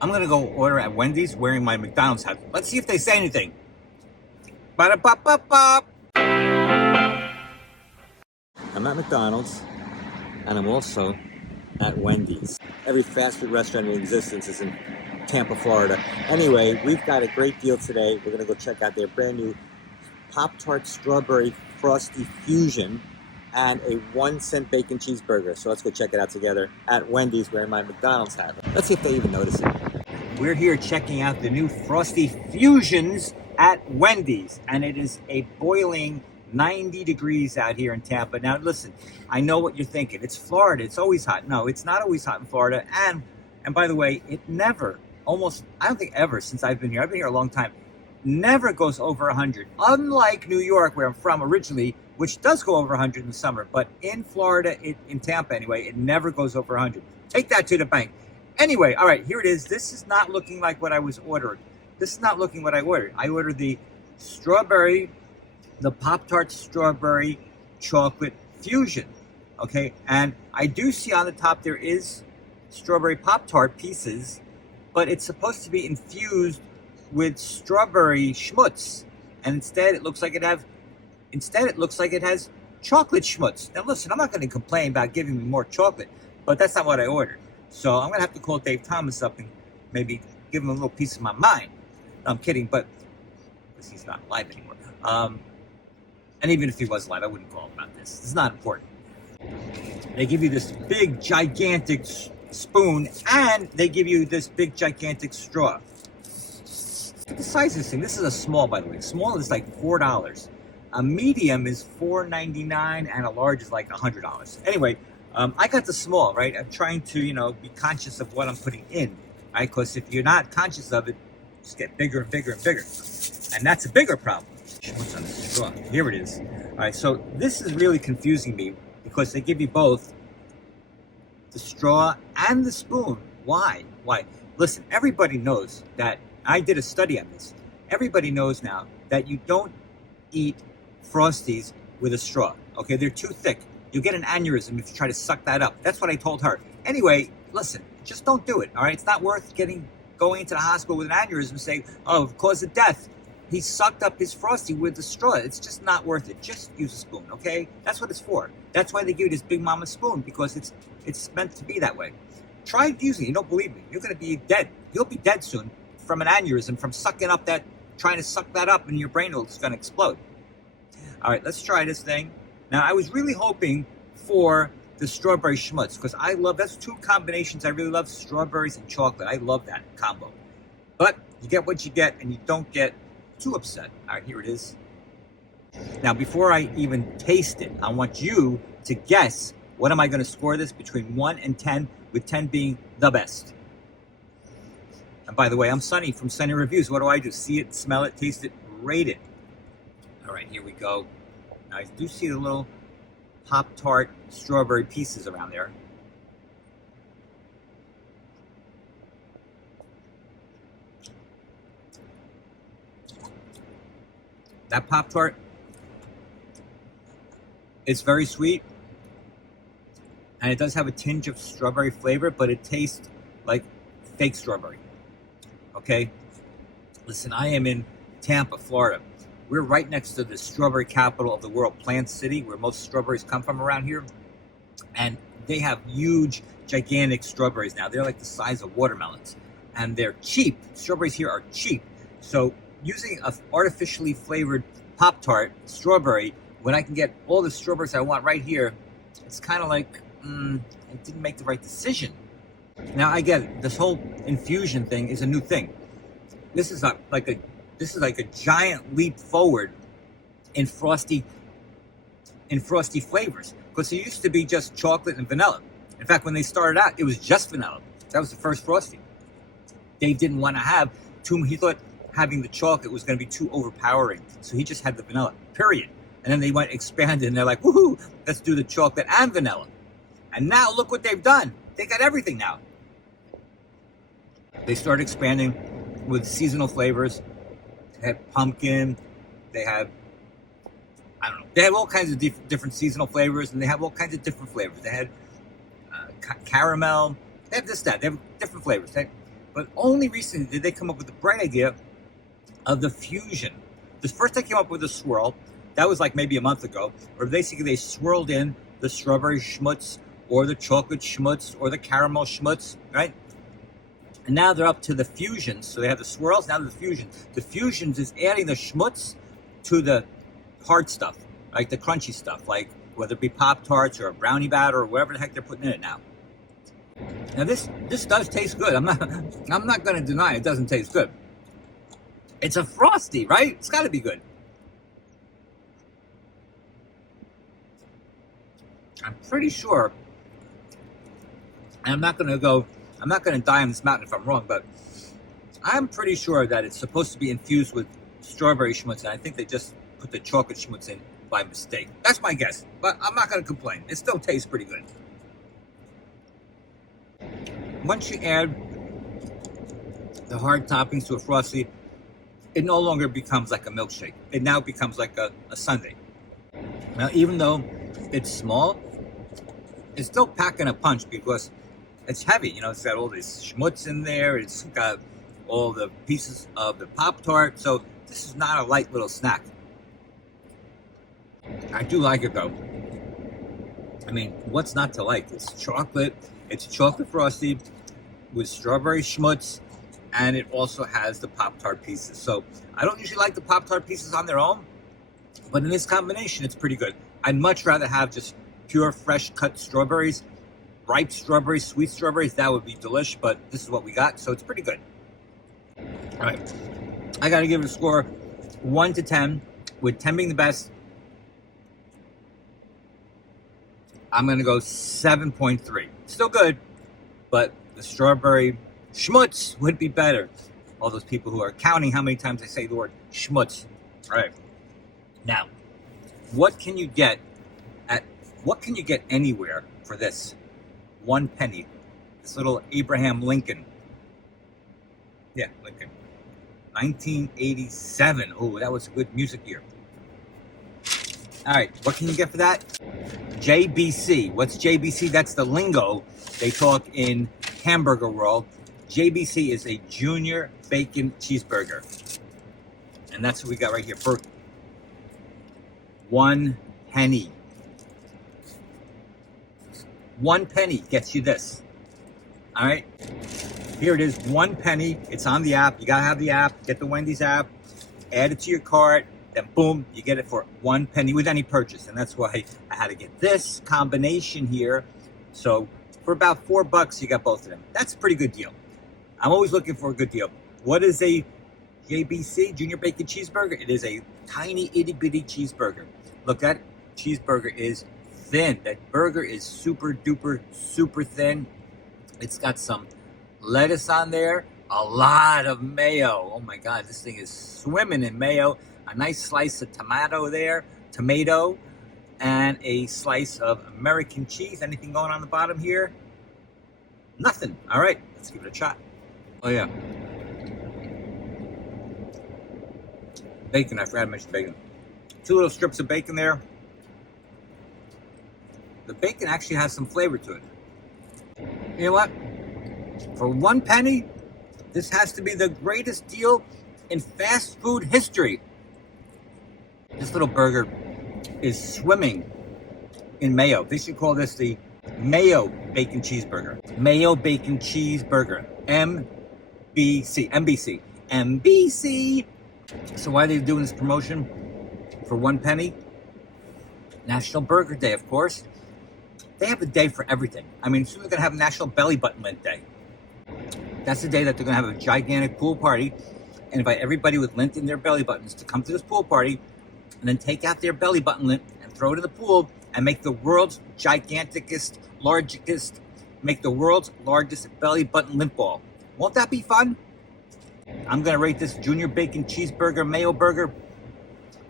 I'm gonna go order at Wendy's wearing my McDonald's hat. Let's see if they say anything. Ba-da-pop-pop-pop. I'm at McDonald's, and I'm also at Wendy's. Every fast food restaurant in existence is in Tampa, Florida. Anyway, we've got a great deal today. We're gonna go check out their brand new Pop-Tart Strawberry Frosty Fusion and a 1-cent bacon cheeseburger. So let's go check it out together at Wendy's wearing my McDonald's hat. Let's see if they even notice it. We're here checking out the new Frosty Fusions at Wendy's, and it is a boiling 90 degrees out here in Tampa. Now listen, I know what you're thinking. It's Florida, it's always hot. No, it's not always hot in Florida. And by the way, it never, almost, I don't think ever since I've been here a long time, never goes over 100. Unlike New York, where I'm from originally, which does go over 100 in the summer. But in Florida, in Tampa anyway, it never goes over 100. Take that to the bank. Anyway, all right, here it is. This is not looking like what I was ordering. This is not looking what I ordered. I ordered the Pop-Tart Strawberry Chocolate Fusion. Okay, and I do see on the top there is strawberry Pop-Tart pieces, but it's supposed to be infused with strawberry Schmutz, and instead it looks like it has chocolate Schmutz. Now listen, I'm not going to complain about giving me more chocolate, but that's not what I ordered. So I'm going to have to call Dave Thomas up and maybe give him a little piece of my mind. No, I'm kidding, but because he's not alive anymore. And even if he was alive, I wouldn't call him about this. It's not important. They give you this big, gigantic spoon, and they give you this big, gigantic straw. Look at the size of this thing. This is a small, by the way. Small is like $4. A medium is $4.99, and a large is like $100. Anyway, I got the small, right? I'm trying to, be conscious of what I'm putting in, right? Because if you're not conscious of it, just get bigger and bigger and bigger. And that's a bigger problem. What's on the straw? Here it is. All right, so this is really confusing me because they give you both the straw and the spoon. Why? Why? Listen, everybody knows that. I did a study on this. Everybody knows now that you don't eat Frosties with a straw. Okay, they're too thick. You'll get an aneurysm if you try to suck that up. That's what I told her. Anyway, listen, just don't do it. All right, it's not worth going into the hospital with an aneurysm and saying, "Oh, cause of death. He sucked up his Frosty with the straw." It's just not worth it. Just use a spoon, okay? That's what it's for. That's why they give you this Big Mama spoon, because it's meant to be that way. Try using it. You don't believe me. You're gonna be dead. You'll be dead soon from an aneurysm, from trying to suck that up, and your brain is gonna explode. All right, let's try this thing. Now, I was really hoping for the strawberry Schmutz, because that's two combinations I really love, strawberries and chocolate. I love that combo. But you get what you get, and you don't get too upset. All right, here it is. Now, before I even taste it, I want you to guess, what am I going to score this between 1 and 10, with 10 being the best. And by the way, I'm Sonny from Sonny Reviews. What do? See it, smell it, taste it, rate it. All right, here we go. Now, I do see the little Pop-Tart strawberry pieces around there. That Pop-Tart is very sweet, and it does have a tinge of strawberry flavor, but it tastes like fake strawberry. Okay? Listen, I am in Tampa, Florida. We're right next to the strawberry capital of the world, Plant City, where most strawberries come from around here. And they have huge, gigantic strawberries now. They're like the size of watermelons. And they're cheap. Strawberries here are cheap. So using an artificially flavored Pop-Tart strawberry, when I can get all the strawberries I want right here, it's kind of like, I didn't make the right decision. Now, I get it. This whole infusion thing is a new thing. This is like a giant leap forward in Frosty flavors, because it used to be just chocolate and vanilla. In fact, when they started out, it was just vanilla. That was the first Frosty. Dave didn't want to have he thought having the chocolate was going to be too overpowering, so he just had the vanilla, period. And then they went expanded, and they're like, woohoo, let's do the chocolate and vanilla. And now look what they've done. They got everything now. They started expanding with seasonal flavors. They have pumpkin. They have, I don't know. They have all kinds of different seasonal flavors, and they have all kinds of different flavors. They had caramel. They have this, that. They have different flavors. But only recently did they come up with the bright idea of the fusion. This first they came up with a swirl. That was like maybe a month ago, where basically they swirled in the strawberry schmutz or the chocolate schmutz or the caramel schmutz, right? And now they're up to the fusions. So they have the swirls, now the fusions. The fusions is adding the schmutz to the hard stuff, like the crunchy stuff, like whether it be Pop-Tarts or a brownie batter or whatever the heck they're putting in it now. Now this does taste good. I'm not going to deny it doesn't taste good. It's a Frosty, right? It's got to be good. I'm pretty sure, and I'm not going to die on this mountain if I'm wrong, but I'm pretty sure that it's supposed to be infused with strawberry schmutz, and I think they just put the chocolate schmutz in by mistake. That's my guess, but I'm not going to complain. It still tastes pretty good. Once you add the hard toppings to a Frosty, it no longer becomes like a milkshake. It now becomes like a sundae. Now, even though it's small, it's still packing a punch because it's heavy. You know, it's got all this schmutz in there. It's got all the pieces of the Pop-Tart. So this is not a light little snack. I do like it though. I mean, what's not to like? It's chocolate. It's chocolate Frosty with strawberry schmutz, and it also has the Pop-Tart pieces. So I don't usually like the Pop-Tart pieces on their own, but in this combination, it's pretty good. I'd much rather have just pure, fresh cut strawberries, ripe strawberries, sweet strawberries. That would be delish, but this is what we got, so it's pretty good. All right, I got to give it a score 1 to 10, with 10 being the best. I'm going to go 7.3. Still good, but the strawberry schmutz would be better. All those people who are counting how many times I say the word schmutz. All right. Now, what can you get anywhere for this? 1 penny. This little Abraham Lincoln. Yeah, Lincoln. 1987. Oh, that was a good music year. All right, what can you get for that? JBC. What's JBC? That's the lingo they talk in hamburger world. JBC is a Junior Bacon Cheeseburger. And that's what we got right here for 1 penny. 1 penny gets you this. All right. Here it is, 1 penny. It's on the app. You got to have the app. Get the Wendy's app. Add it to your cart. Then boom, you get it for 1 penny with any purchase. And that's why I had to get this combination here. So for about $4, you got both of them. That's a pretty good deal. I'm always looking for a good deal. What is a JBC, Junior Bacon Cheeseburger? It is a tiny itty bitty cheeseburger. Look, that cheeseburger is thin. That burger is super duper, super thin. It's got some lettuce on there, a lot of mayo. Oh my God, this thing is swimming in mayo. A nice slice of tomato, and a slice of American cheese. Anything going on the bottom here? Nothing. All right, let's give it a shot. Oh yeah. Bacon, I forgot to mention bacon. 2 little strips of bacon there. The bacon actually has some flavor to it. You know what? For 1 penny, this has to be the greatest deal in fast food history. This little burger is swimming in mayo. They should call this the Mayo Bacon Cheeseburger. Mayo Bacon Cheeseburger. MBC. So why are they doing this promotion for 1 penny? National Burger Day, of course. They have a day for everything. I mean, soon they're going to have National Belly Button Lint Day. That's the day that they're going to have a gigantic pool party and invite everybody with lint in their belly buttons to come to this pool party and then take out their belly button lint and throw it in the pool and make the world's largest belly button lint ball. Won't that be fun? I'm going to rate this Junior Bacon Cheeseburger Mayo Burger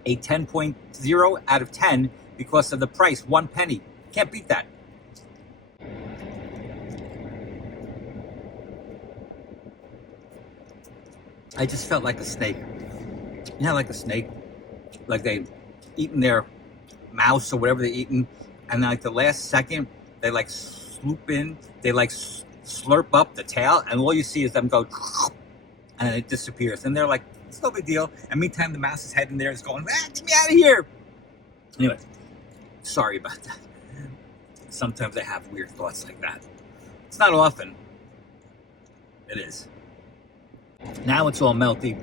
a 10.0 out of 10 because of the price, 1 penny. Can't beat that. I just felt like a snake. You know, like a snake. Like they eaten their mouse or whatever they eaten, and then like the last second, they like swoop in, they like slurp up the tail, and all you see is them go, and it disappears. And they're like, it's no big deal. And meantime, the mouse's head in there is going, get me out of here. Anyway, sorry about that. Sometimes I have weird thoughts like that. It's not often. It is. Now it's all melty,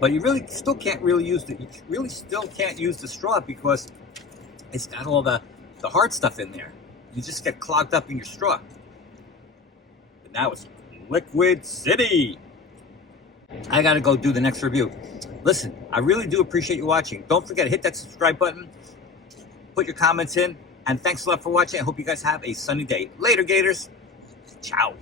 but you really still can't really use the. You really still can't use the straw because it's got all the hard stuff in there. You just get clogged up in your straw. But now it's Liquid City. I gotta go do the next review. Listen, I really do appreciate you watching. Don't forget to hit that subscribe button, put your comments in, and thanks a lot for watching. I hope you guys have a sunny day. Later, Gators. Ciao.